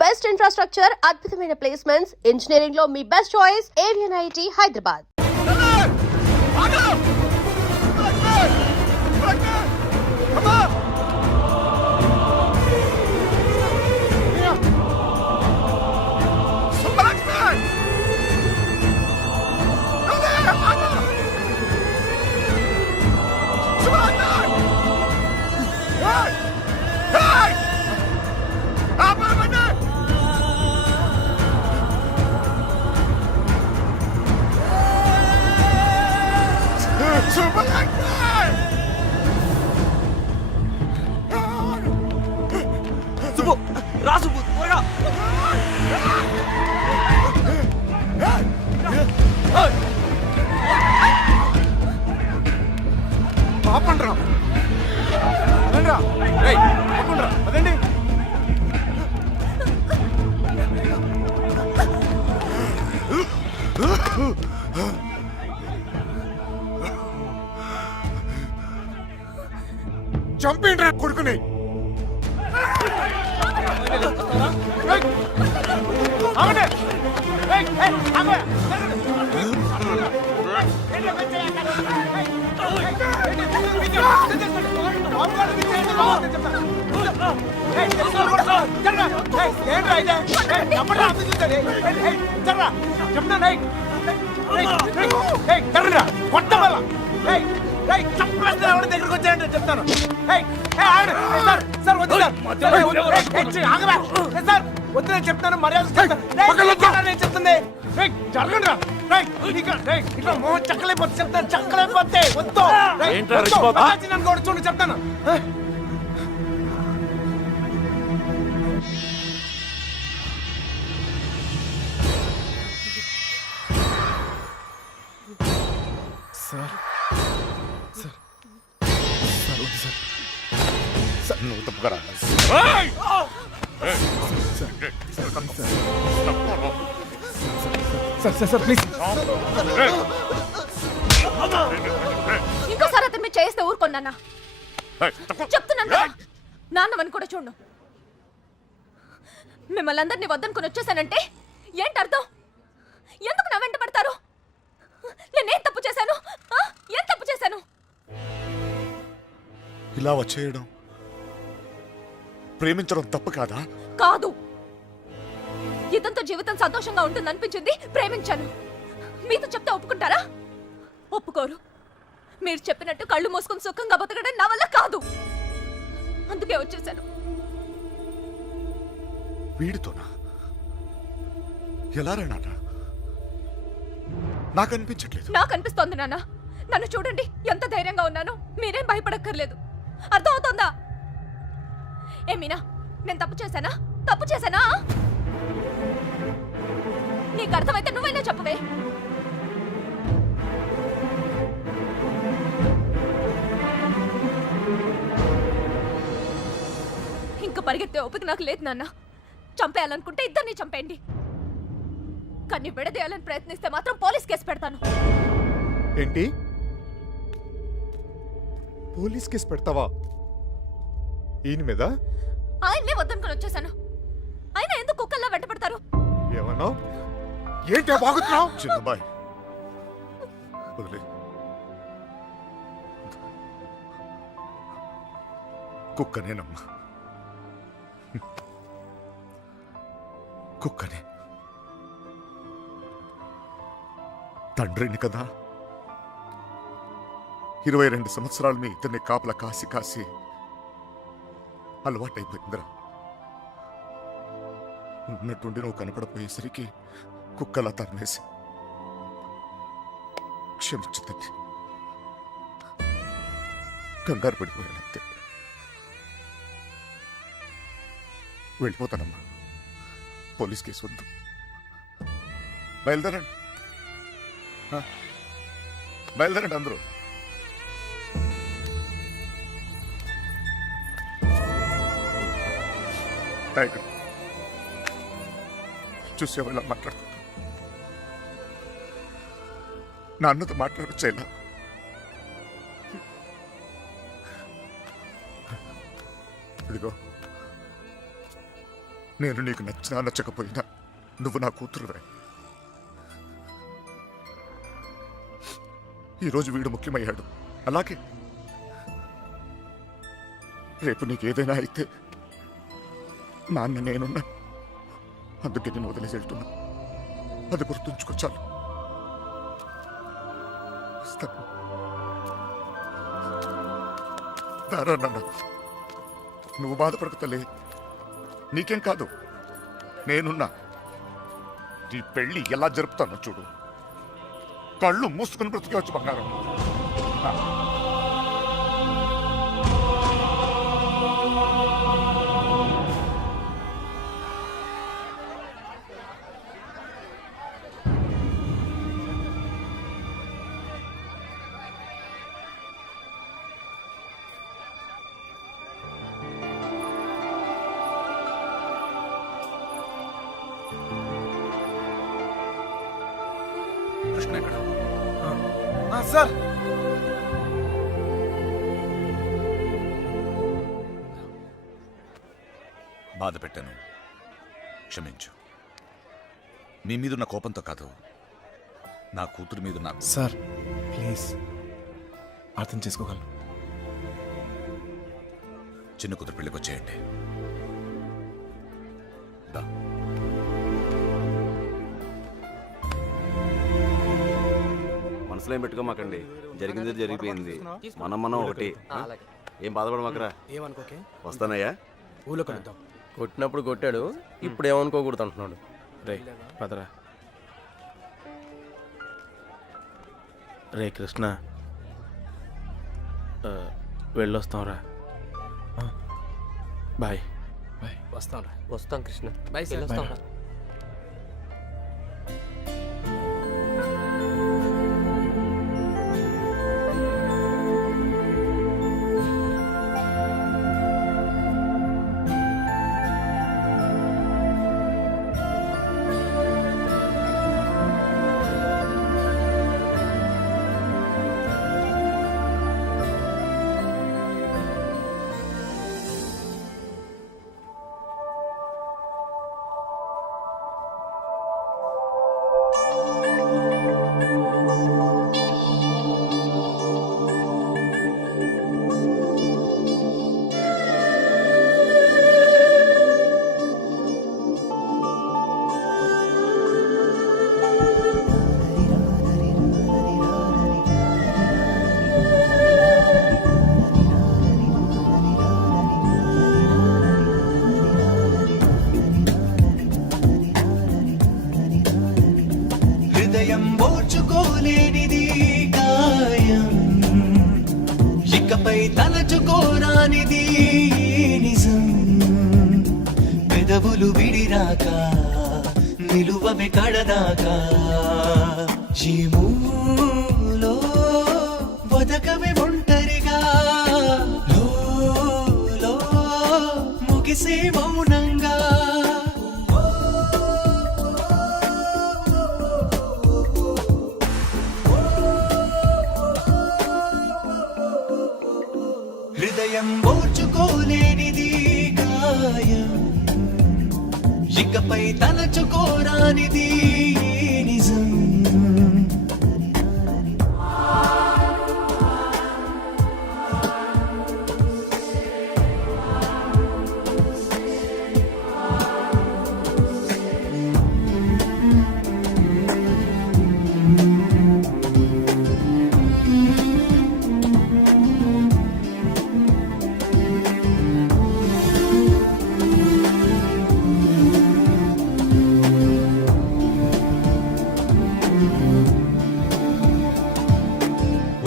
Best infrastructure, అద్భుతమైన placements, engineering లో మీ best choice Avion IIT Hyderabad. Subbu రా సుబ్బు త్వరగా ఆపండ్రా అదండ్రా ఆపండ్రా అదండి చంపేండ్రా కొడుకుని దగ్గరకు వచ్చాయంటే చెప్తాను. సార్ వద్దు సార్ వద్దు నేను చెప్తాను మర్యాద నేను చెప్తుంది జరగండి ఇట్లా మో చక్కలైపోతే చెప్తాను చక్కలైపోతే వద్దు నన్ను కూడా చూడు చెప్తాను. సార్ సార్ సార్ వద్దు సార్ సార్ నువ్వు తప్పుగా సార్ సార్ సార్ ప్లీజ్ ఇంకోసారి అతను మీరు చేస్తే ఊరుకోన్నా చెప్తున్నాను కదా. నాన్నమని కూడా చూడు. మిమ్మల్ని అందరినీ వద్దనుకుని వచ్చేసానంటే ఏంటి అర్థం? ఎందుకు నా వెంట పడతారు? నేనేం తప్పు చేశాను? ఏం తప్పు చేశాను? ఇలా వచ్చేయడం ప్రేమించడం తప్పు కాదా? కాదు. ఇదంతా జీవితం సంతోషంగా ఉంటుంది అనిపించింది, ప్రేమించాను. మీతో చెప్తే ఒప్పుకుంటారా? ఒప్పుకోరు. మీరు చెప్పినట్టు కళ్ళు మూసుకుని సుఖంగా బతకడం నా వల్ల కాదు. అందుకే వచ్చేసాను. వీడితోనా? ఎలా రా నాన్న? నాకు అనిపించట్లేదు. నాకు అనిపిస్తోంది నాన్న. నన్ను చూడండి ఎంత ధైర్యంగా ఉన్నాను. మీరేం భయపడక్కర్లేదు. అర్థం అవుతోందా? ఏ మీనా, నేను తప్పు చేశానా? తప్పు చేశానా? నీకు అర్థమైతే నువ్వైనా చెప్పవే. ఇంకా పరిగెత్తే ఓపిక నాకు లేదు నాన్న. చంపేయాలనుకుంటే ఇద్దరిని చంపేయండి. కానీ విడదీయాలని ప్రయత్నిస్తే మాత్రం పోలీస్ కేసు పెడతాను. ఏంటి? పోలీస్ కేసు పెడతావా? ఈయన మీద? ఆయన్నే వద్దనుకుని వచ్చేసాను. ఆయన ఎందుకు కుక్కల్లా వెంట పడతారు? ఏమన్నా? ఏంటి బాగుతున్నావు? చిన్నబాయ్ వదిలే. కుక్కనేనమ్మా, కుక్కనే. తండ్రిని కదా, 22 సంవత్సరాలు మీ ఇతన్ని కాపలా కాసి కాసి అలవాటైపోయిందిరా. ఉన్నట్టుండి నువ్వు కనపడపోయేసరికి కుక్కలా తరిమేసి క్షమించుతండి. కంగారు పడిపోయానంతే. వెళ్ళిపోతానమ్మా. పోలీస్ కేసు వద్దు. బయలుదేరండి, బయలుదేరండి అందరూ. టైగర్ చూసావు ఇలా మాట్లాడుతున్నా? నాన్నతో మాట్లాడొచ్చేలా. ఇదిగో నేను నీకు నచ్చినా నచ్చకపోయినా నువ్వు నా కూతురువే. ఈరోజు వీడు ముఖ్యమయ్యాడు, అలాగే రేపు నీకేదైనా అయితే నాన్న నేనున్నా. అందుకే నేను వదిలేసి వెళ్తున్నా. అది గుర్తుంచుకో చాలు. వస్తాను. దారా నాన్న, నువ్వు బాధపడతలే. నీకేం కాదు, నేనున్నా. నీ పెళ్లి ఎలా జరుపుతానో చూడు. కళ్ళు మూసుకుని బ్రతికేవచ్చు బంగారం. కృష్ణ ఎక్కడ? సార్ బాధ పెట్టాను, క్షమించు. మీ మీదున్న కోపంతో కాదు, నా కూతురు మీద నాకు. సార్ ప్లీజ్ అర్థం చేసుకోగలను. చిన్న కూతురు పెళ్ళికి వచ్చేయండి. దా. మనసులో ఏం పెట్టుకోమాకండి, జరిగింది జరిగిపోయింది. మనం ఒకటి. ఏం బాధపడమాకరా. ఏమనుకోకే, వస్తానయ్యా. ఊళ్ళో కలుద్దాం. కొట్టినప్పుడు కొట్టాడు, ఇప్పుడు ఏమనుకోకూడదు అంటున్నాడు. రే పదరా. రే కృష్ణ, వెళ్ళొస్తాంరా. బాయ్. వస్తాం రా. వస్తాం కృష్ణ. Bye sir. వెళ్ళొస్తాం రా. హృదయం ఓర్చుకోలేనిది గాయం, ఇకపై తలచుకోరానిది నిజం. పెదవులు విడిరాక నిలువమే కడదాకా, ఈ మూలో వదకమే ఒంటరిగా, లో ముగిసే మౌనంగా. హృదయం ఓర్చుకోలేనిది గాయం, ఇకపై తలచుకోరానిది నిజం.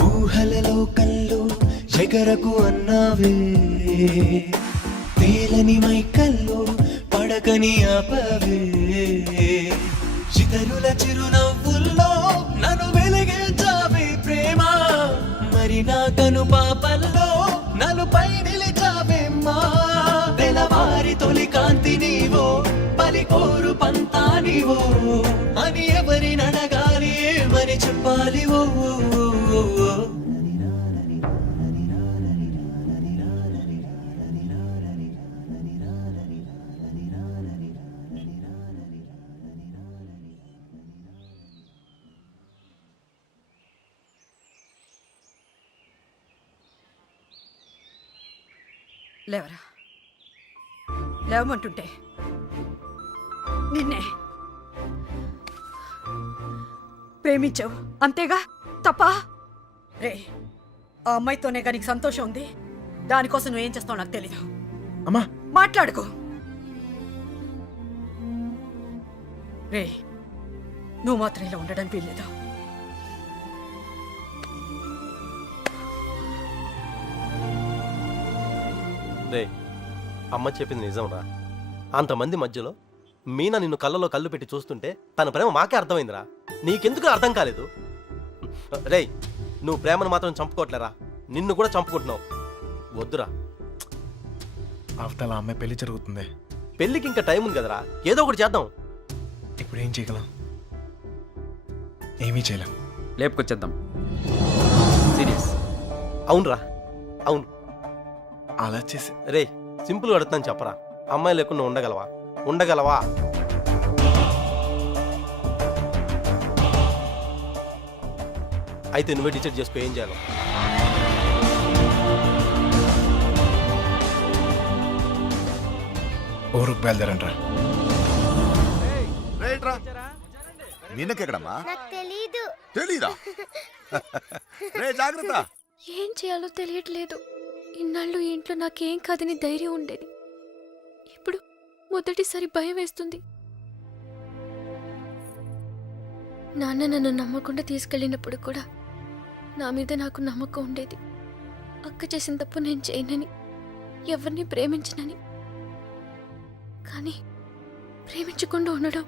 ఊహలలో కళ్ళు ఎగరకు అన్నావే, తేలని మైకల్లో పడకని ఆపవే. ఇతరుల చిరునవ్వుల్లో నన్ను వెలిగించావే ప్రేమ, మరి నా కను పాపల్లో నలుపై నిలిచావేమ్మా. తెలవారి తొలి కాంతి నీవో, పలికోరు పంతా నీవో అని ఎవరి నడగాలి, ఏమని చెప్పాలి. ఓ లేవరా, లేవమంటుంటే నిన్నే ప్రేమించావు అంతేగా, తప్ప? రే, ఆ అమ్మాయితోనే కానీ నీకు సంతోషం ఉంది, దానికోసం నువ్వేం చేస్తావు నాకు తెలీదు. అమ్మా మాట్లాడుకో. రే, నువ్వు మాత్రం ఇలా ఉండడానికి వీల్లేదు. రే, అమ్మ చెప్పింది నిజంరా. అంతమంది మధ్యలో మీనా నిన్ను కళ్ళలో కళ్ళు పెట్టి చూస్తుంటే తన ప్రేమ మాకే అర్థమైందిరా. నీకెందుకు అర్థం కాలేదు? రేయ్, నువ్వు ప్రేమను మాత్రం చంపుకోవట్లేరా, నిన్ను కూడా చంపుకుంటున్నావు. వద్దురా. అవతల అమ్మాయి పెళ్లి జరుగుతుంది. పెళ్ళికి ఇంకా టైం ఉంది కదరా, ఏదో ఒకటి చేద్దాం. ఇప్పుడు ఏం చేయగలం? ఏమీ చేయలేం. లేపుకొచ్చేద్దాం. సీరియస్. అవునరా, అవును. అలా చేసి రే, సింపుల్ అడుగుతాను చెప్పరా, అమ్మాయి లేకుండా ఉండగలవా? ఉండగలవా? అయితే నువ్వే డిసైడ్ చేసుకో ఏం చేయాలో. ఊరుకు బయలుదేరంట్రా. నిన్నకెక్కడమ్మా? నాకు తెలీదు. తెలీదా? రే జాగ్రత్త. ఏం చేయాలో తెలియట్లేదు. ఇన్నాళ్ళు ఈ ఇంట్లో నాకేం కాదని ధైర్యం ఉండేది. ఇప్పుడు మొదటిసారి భయం వేస్తుంది. నాన్న నన్ను నమ్మకుండా తీసుకెళ్ళినప్పుడు కూడా నా మీద నాకు నమ్మకం ఉండేది. అక్క చేసిన తప్పు నేను చేయనని, ఎవరిని ప్రేమించనని. కానీ ప్రేమించకుండా ఉండడం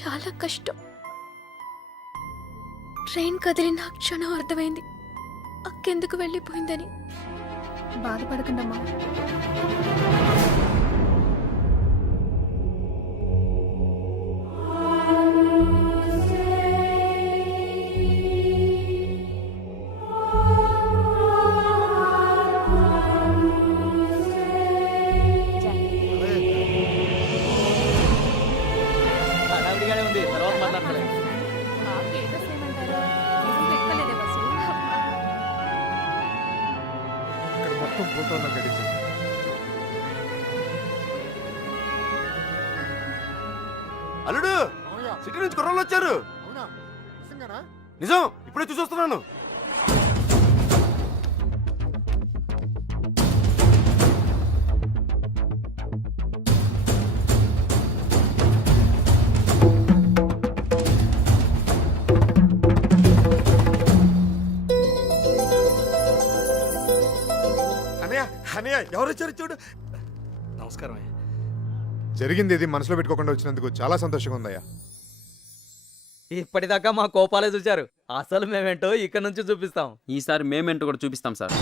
చాలా కష్టం. ట్రైన్ కదిలిన క్షణం అర్థమైంది అక్కెందుకు వెళ్ళిపోయిందని. బాధపడకండమ్మా. ఉంది, తర్వాత మాట్లాడలే. ఇక్కడ మొత్తం ఫోటోలో గడిచింది. అల్లుడు, సిటీ నుంచి కుర్రోళ్ళు వచ్చారు. నిజం, ఇప్పుడే చూసొస్తున్నాను. ఎవరు వచ్చారు చూడు. నమస్కారం. జరిగింది ఇది మనసులో పెట్టుకోకుండా వచ్చినందుకు చాలా సంతోషంగా ఉందయ్యా. ఇప్పటిదాకా మా కోపాలే చూచారు, అసలు మేమేంటో ఇక్కడ నుంచి చూపిస్తాం. ఈసారి మేమేంటో కూడా చూపిస్తాం సార్.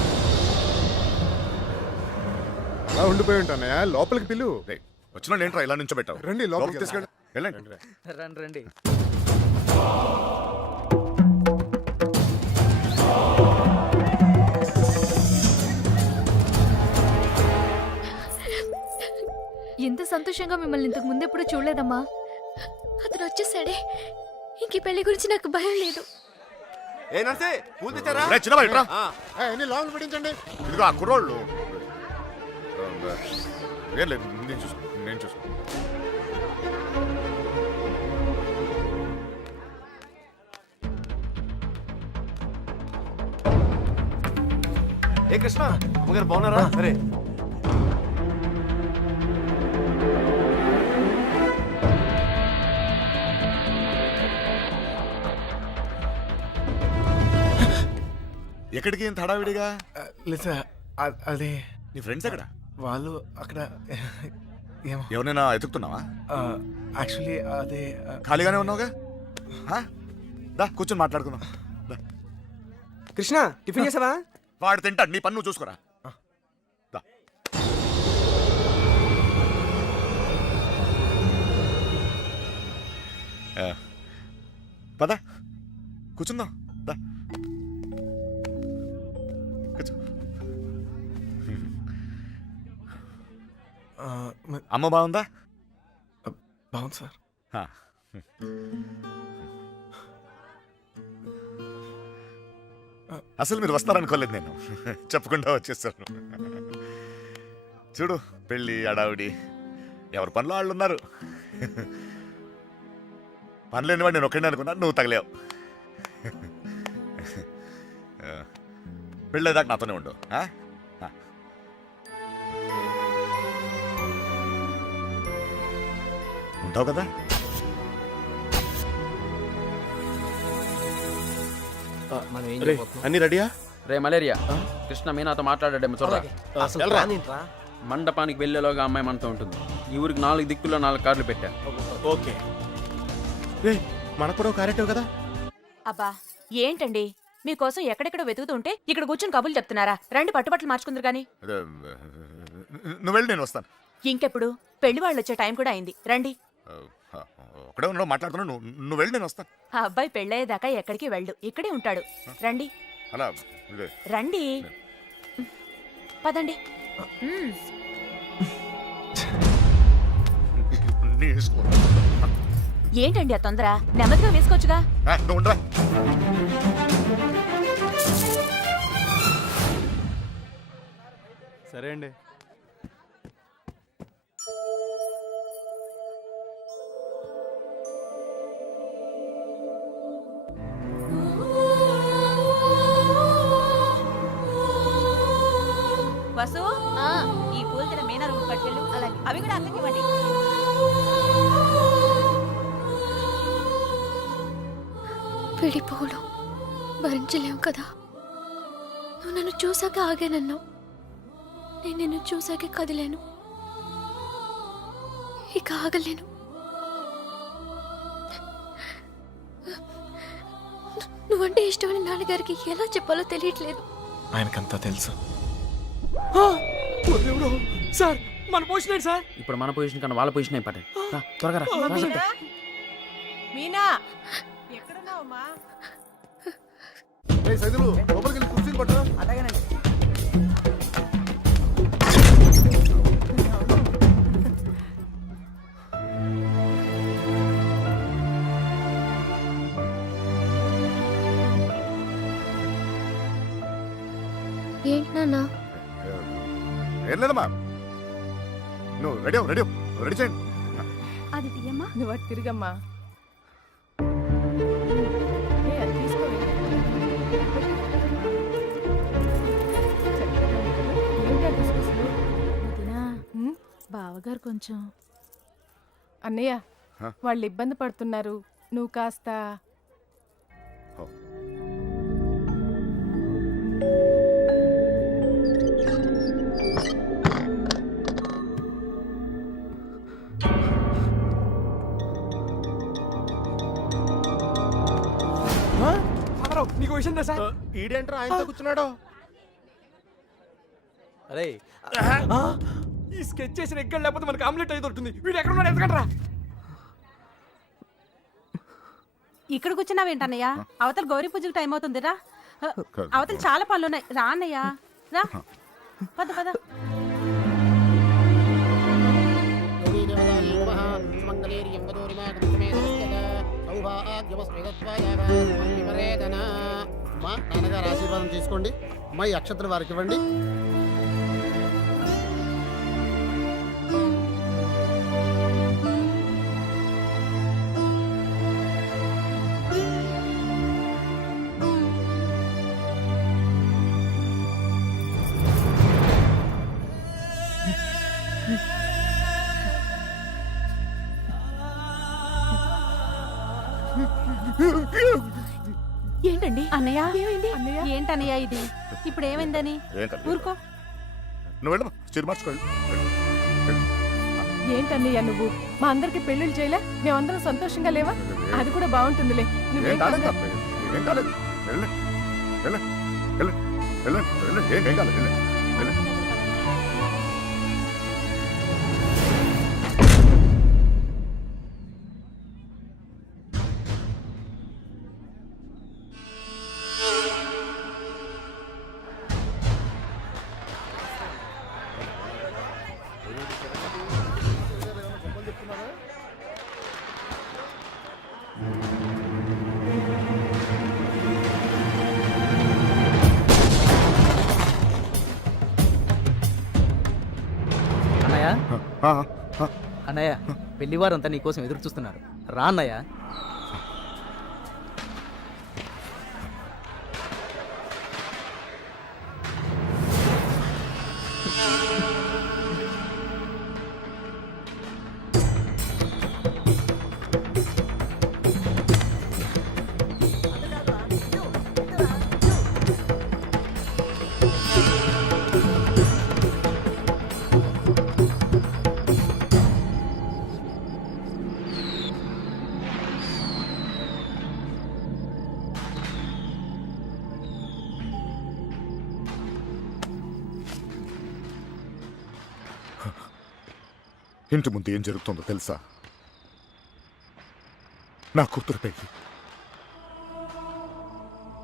అలా ఉండిపోయి ఉంటానయ్యా, లోపలికి పిలు. వచ్చిన ఏంట్రా ఇలా నుంచో పెట్టావు? రండి లోపలికి తీసుకెళ్ళండి. వెళ్ళండి. రండి రండి. ఎంత సంతోషంగా మిమ్మల్ని ఇంతకు ముందు ఎప్పుడు చూడలేదమ్మా. అతను వచ్చేసాడే, ఇంక ఈ పెళ్లి గురించి నాకు భయం లేదు. ఏ నర్సే, పూలు తెచ్చారా? రే, చిన్నబాయ్, ఇట్రా. లోపల పెట్టించండి. ఇదిగో ఆ కుర్రోళ్ళు. ఏం లేదు, నేను చూసుకో, నేను చూసుకో. ఏ కృష్ణ, అమ్మగారు బాగున్నారా? సరే. ఎక్కడికి ఇంత హడావిడిగా? లేదా అది నీ ఫ్రెండ్స్ ఎక్కడ? వాళ్ళు అక్కడ ఏమో. ఎవరైనా ఎతుకుతున్నావా? యాక్చువల్లీ అదే ఖాళీగానే ఉన్నావుగా, దా కూర్చొని మాట్లాడుకుందాం. కృష్ణ, టిఫిన్ చేసావా? వాడు తింటాడు, నీ పన్ను నువ్వు చూసుకోరా. దా. పద కూర్చుందాం. దా కూర్చో. అమ్మ బాగుందా? బాగుంది సార్. అసలు మీరు వస్తారనుకోలేదు, నేను చెప్పకుండా వచ్చేసాను. చూడు పెళ్ళి అడావిడి ఎవరి పనులు వాళ్ళు ఉన్నారు. పనులేని వాడు నేను ఒక్కడే అనుకున్నా, నువ్వు తగిలేవు. పెళ్ళేదాకా నాతోనే ఉండు. ఉంటావు కదా? అన్ని రెడీయా? రే మలేరియా, కృష్ణ మీనాతో మాట్లాడాడేమో చూడరా. అసలు ప్లాన్ ఏంట్రా? మండపానికి వెళ్ళేలోగా అమ్మాయి మనతో ఉంటుంది. ఈ ఊరికి 4 దిక్కుల్లో 4 కార్లు పెట్టా. ఓకే. రే మనకు కూడా క్యారెక్టర్ కదా. అబ్బా ఏంటండి మీకోసం ఎక్కడెక్కడ వెతుకుతుంటే ఇక్కడ కూర్చొని కబుర్లు చెప్తున్నారా? రండి పట్టుబట్టలు మార్చుకుందరు గాని. అదే, నువ్వు వెళ్ళి నేను వస్తాను. ఇంకెప్పుడు పెళ్లి వాళ్ళు వచ్చే టైం కూడా అయింది. రండి. ఒకడే ఉన్నావు మాట్లాడుతున్నావు, నువ్వు వెళ్ళి నేను వస్తాను. ఆ అబ్బాయి పెళ్ళయ్యేదాకా ఎక్కడికి వెళ్ళు, ఇక్కడే ఉంటాడు. రండి అలా ఇదే. రండి పదండి. నీ ఇష్టం. ఏంటండి ఆ తొందర? నెమ్మదిగా వేసుకోవచ్చుగా. నువ్వు ఉండరా. సరే అండి. వసు ఈ పూలు తిన మీనా రూమ్ పట్టుకెళ్ళు. అలాగే అవి కూడా అక్కడికి ఇవ్వండి. విడిపోవడం భరించలేవు కదా. నువ్వు నన్ను చూసాక ఆగానన్నావు, నేను నిన్ను చూసాకే కదిలేను. ఇక ఆగలేను. నువ్వంటే ఇష్టమని నాన్నగారికి ఎలా చెప్పాలో తెలియట్లేదు. ఆయనకంతా తెలుసు. సార్ మన పొజిషన్ ఏంటి సార్? ఇప్పుడు మన పొజిషన్ కన్నా వాళ్ళ పొజిషన్ అయిపోతాయి. త్వరగా రా. మీనా ఎక్కడున్నావమ్మా? సైదులు లోపలికి వెళ్ళి కుర్చీలు పట్టరా. అలాగేనండి. ఏంటి నాన్న? ఏం లేదమ్మా, నువ్వు రెడీ రెడీ చేయండి. అది తీయమ్మా. నువ్వు అటు తిరిగమ్మా. బావగారు కొంచెం. అన్నయ్య హ? వాళ్ళు ఇబ్బంది పడుతున్నారు, నువ్వు కాస్త. నీకు విషయం తెలుసా? ఈడేంట్రా ఆయనతో కూర్చున్నాడు? అరే ఈ స్కెచ్ చేసిన ఎక్కడ లేకపోతే మనకి ఆమ్లెట్ అయితే దొరుకుతుంది. వీడు ఎక్కడ ఉన్నాడు? ఎందుకంటారా? ఇక్కడ కూర్చున్నావేంటన్నయ్య? అవతల గౌరీ పూజకు టైం అవుతుందిరా. అవతల చాలా పనులున్నాయి. రా అన్నయ్య రా. పద పద. నాన్నగారు ఆశీర్వాదం తీసుకోండి. మా ఈ అక్షతలు వారికి ఇవ్వండి. ఏంటండి అన్నయ్య? ఏంటన్నయ్య ఇది? ఇప్పుడు ఏమైందని? ఏం కాదు. ఊరుకో. నువ్వు వెళ్ళమ్మా, చీర మార్చుకోండి. ఏంటన్నయ్య నువ్వు? మా అందరికి పెళ్లిళ్ళు చేయలే? మేమందరం సంతోషంగా లేవా? అది కూడా బాగుంటుందిలే. ఏం కాలేదు, ఏం కాలేదు. వెళ్ళండి వెళ్ళండి వెళ్ళండి వెళ్ళండి వెళ్ళండి, ఏం కాలేదు. వెళ్ళండి వెళ్ళండి. అన్నయ్య పెళ్లివారంతా నీ కోసం ఎదురు చూస్తున్నారు, రా అన్నయ్య. ఇంటి ముందు ఏం జరుగుతుందో తెలుసా? నా కూతురు పెళ్ళి.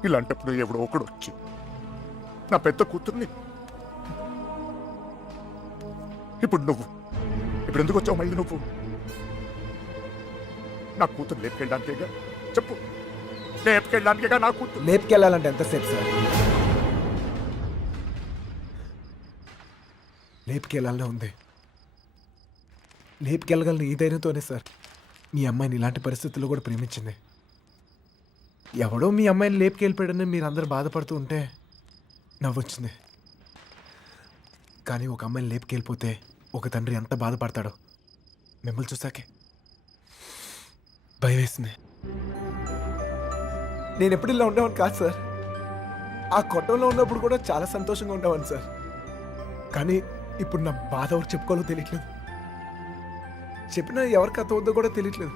ఇలాంటప్పుడు ఎవడో ఒకడు వచ్చి నా పెద్ద కూతుర్ని, ఇప్పుడు ఎందుకు వచ్చావు మళ్ళీ నువ్వు? నా కూతురు లేపుకెళ్ళడానికేగా? చెప్పు, లేపుకెళ్ళడానికేగా నా కూతురు? లేపుకెళ్ళాలంటే ఎంతసేపు సార్? లేపుకెళ్ళాలనే ఉంది. లేపుకెళ్ళగలను ఈ ధైర్యంతోనే సార్ మీ అమ్మాయిని ఇలాంటి పరిస్థితుల్లో కూడా ప్రేమించింది. ఎవడో మీ అమ్మాయిని లేపుకెళ్ళిపోయాడని మీరు అందరూ బాధపడుతూ ఉంటే నవ్వొచ్చింది. కానీ ఒక అమ్మాయిని లేపుకెళ్ళిపోతే ఒక తండ్రి ఎంత బాధపడతాడో మిమ్మల్ని చూసాకే భయం వేసింది. నేను ఎప్పుడు ఇలా ఉండేవాడిని కాదు సార్. ఆ కొట్టంలో ఉన్నప్పుడు కూడా చాలా సంతోషంగా ఉండేవాడిని సార్. కానీ ఇప్పుడు నా బాధ ఎవరు చెప్పుకోవాలో తెలియట్లేదు. చెప్పినా ఎవరికి అర్థం అవుతుందో కూడా తెలియట్లేదు.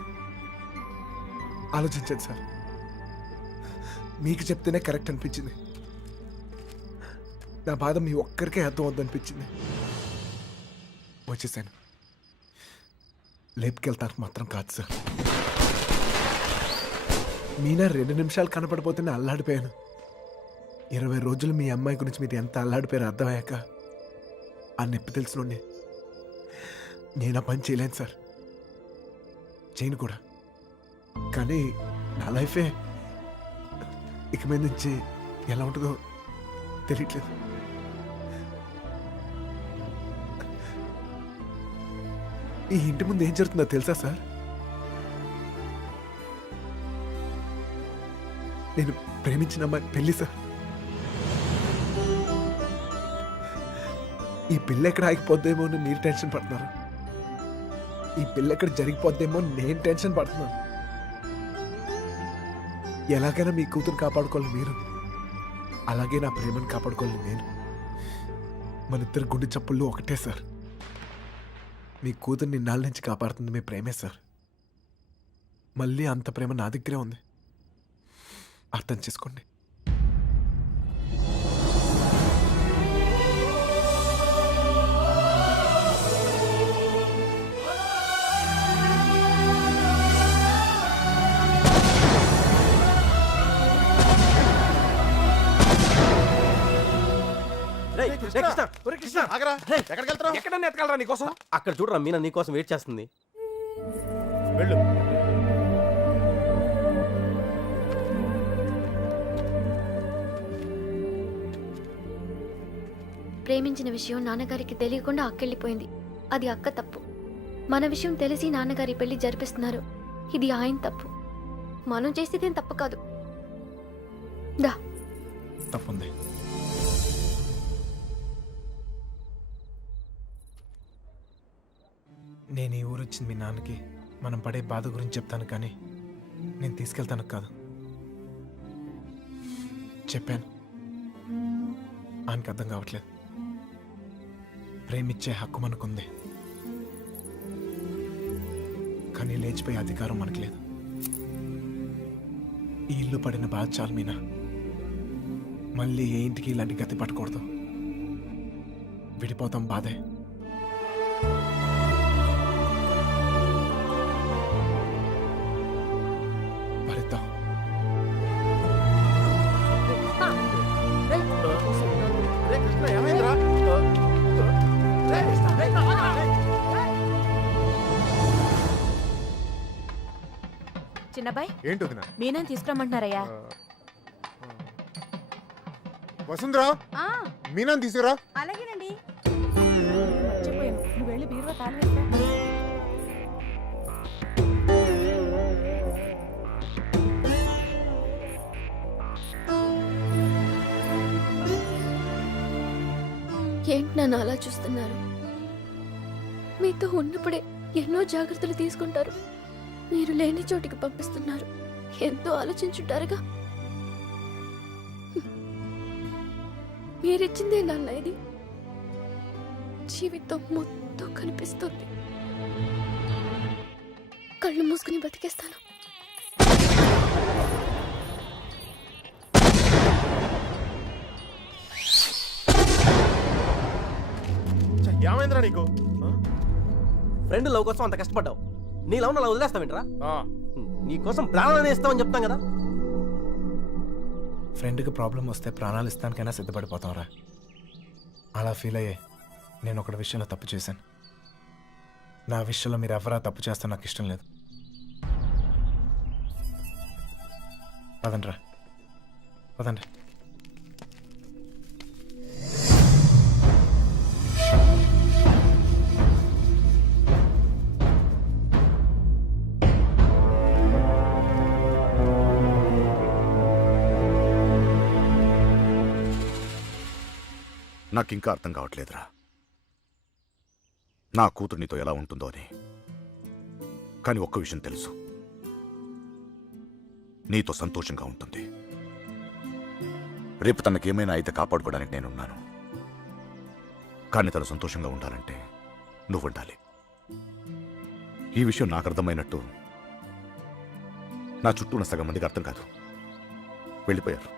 ఆలోచించండి సార్. మీకు చెప్తేనే కరెక్ట్ అనిపించింది. నా బాధ మీ ఒక్కరికే అర్థం అవుద్ది అనిపించింది. వచ్చేసాను. లేపుకెళ్తానికి మాత్రం కాదు సార్. మీనా 2 నిమిషాలు కనపడిపోతేనే అల్లాడిపోయాను. 20 రోజులు మీ అమ్మాయి గురించి మీరు ఎంత అల్లాడిపోయారో అర్థమయ్యాక ఆ నొప్పి తెలిసినండి నేను ఆ పని చేయలేను సార్. చేయను కూడా. కానీ నా లైఫే ఇక మీద నుంచి ఎలా ఉంటుందో తెలియట్లేదు. ఈ ఇంటి ముందు ఏం జరుగుతుందో తెలుసా సార్? నేను ప్రేమించిన అమ్మాయి పెళ్ళి సార్. ఈ పిల్ల ఎక్కడ ఆగిపోద్దేమో అని మీరు టెన్షన్ పడుతున్నారు. ఈ పిల్ల ఎక్కడ జరిగిపోద్దేమో నేను టెన్షన్ పడుతున్నాను. ఎలాగైనా మీ కూతురు కాపాడుకోవాలి మీరు, అలాగే నా ప్రేమను కాపాడుకోవాలి నేను. మన ఇద్దరు గుండె చప్పుళ్ళు ఒకటే సార్. మీ కూతుర్ని ఇన్నాళ్ళ నుంచి కాపాడుతుంది మీ ప్రేమే సార్. మళ్ళీ అంత ప్రేమ నా దగ్గరే ఉంది. అర్థం చేసుకోండి. ఎక్కడన్నా ఎత్తగలరా నీకోసం? అక్కడ చూడరా, మీనా నీకోసం వెయిట్ చేస్తుంది. వెళ్ళు. ప్రేమించిన విషయం నాన్నగారికి తెలియకుండా అక్కెళ్ళిపోయింది. అది అక్క తప్పు. మన విషయం తెలిసి నాన్నగారి పెళ్లి జరిపిస్తున్నారు. ఇది ఆయన తప్పు. మనం చేసేదేం తప్పు కాదు. దా. తప్పుంది. నేను ఈ ఊరు వచ్చింది మీ నాన్నకి మనం పడే బాధ గురించి చెప్తాను, కానీ నేను తీసుకెళ్తాను కాదు. చెప్పాను, ఆయనకి అర్థం కావట్లేదు. ప్రేమిచ్చే హక్కు మనకుంది, కానీ లేచిపోయే అధికారం మనకు లేదు. ఈ ఇల్లు పడిన బాధ చాలు మీనా. మళ్ళీ ఏ ఇంటికి ఇలాంటి గతి పట్టకూడదు. విడిపోతాం బాధే. భరిద్దాం. చిన్నబాయ్, ఏంటి వదినా? మీనా తీసుకురమ్మంటున్నారయ్యా. వసుంధరా, మీనాన్ని తీసుకురా. అలాగేనండి. మర్చిపోయాను, నువ్వు వెళ్ళి బీరువా తాళం వేసుకో. ఏంటి నన్ను అలా చూస్తున్నారు? మీతో ఉన్నప్పుడే ఎన్నో జాగ్రత్తలు తీసుకుంటారు. మీరు లేని చోటికి పంపిస్తున్నారు. ఎంతో ఆలోచించుంటారుగా. మీరిచ్చిందే నాన్న ఇది. జీవితం మొత్తం కనిపిస్తుంది. కళ్ళు మూసుకుని బతికేస్తాను. ఏమైందిరా నీకు ఫ్రెండ్ లవ్ కోసం అంత కష్టపడ్డావు. నీ లవ్ అలా వదిలేస్తావేంట్రా? నీ కోసం ప్రాణాలని ఇస్తామని చెప్తాం కదా. ఫ్రెండ్కి ప్రాబ్లం వస్తే ప్రాణాలు ఇస్తానికైనా సిద్ధపడిపోతాంరా. అలా ఫీల్ అయ్యే నేను ఒకటి విషయంలో తప్పు చేశాను. నా విషయంలో మీరు ఎవరా తప్పు చేస్తే నాకు ఇష్టం లేదు. పదండ్రా, పదండి. నాకింకా అర్థం కావట్లేదురా నా కూతురు నీతో ఎలా ఉంటుందో అని. కానీ ఒక్క విషయం తెలుసు, నీతో సంతోషంగా ఉంటుంది. రేపు తనకేమైనా అయితే కాపాడుకోవడానికి నేనున్నాను. కానీ తను సంతోషంగా ఉండాలంటే నువ్వు ఉండాలి. ఈ విషయం నాకు అర్థమైనట్టు నా చుట్టూ ఉన్న సగం మందికి అర్థం కాదు. వెళ్ళిపోయారు.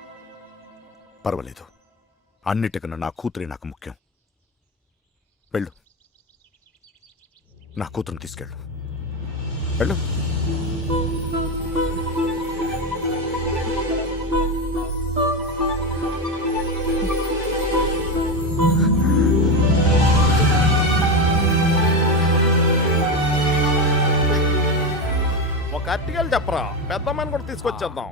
పర్వాలేదు, అన్నిటికన్నా నా కూతురే నాకు ముఖ్యం. వెళ్ళు, నా కూతురుని తీసుకెళ్ళు. వెళ్ళు. ఒక అట్టికలు చెప్పరా, పెద్దమ్మని కూడా తీసుకొచ్చేద్దాం.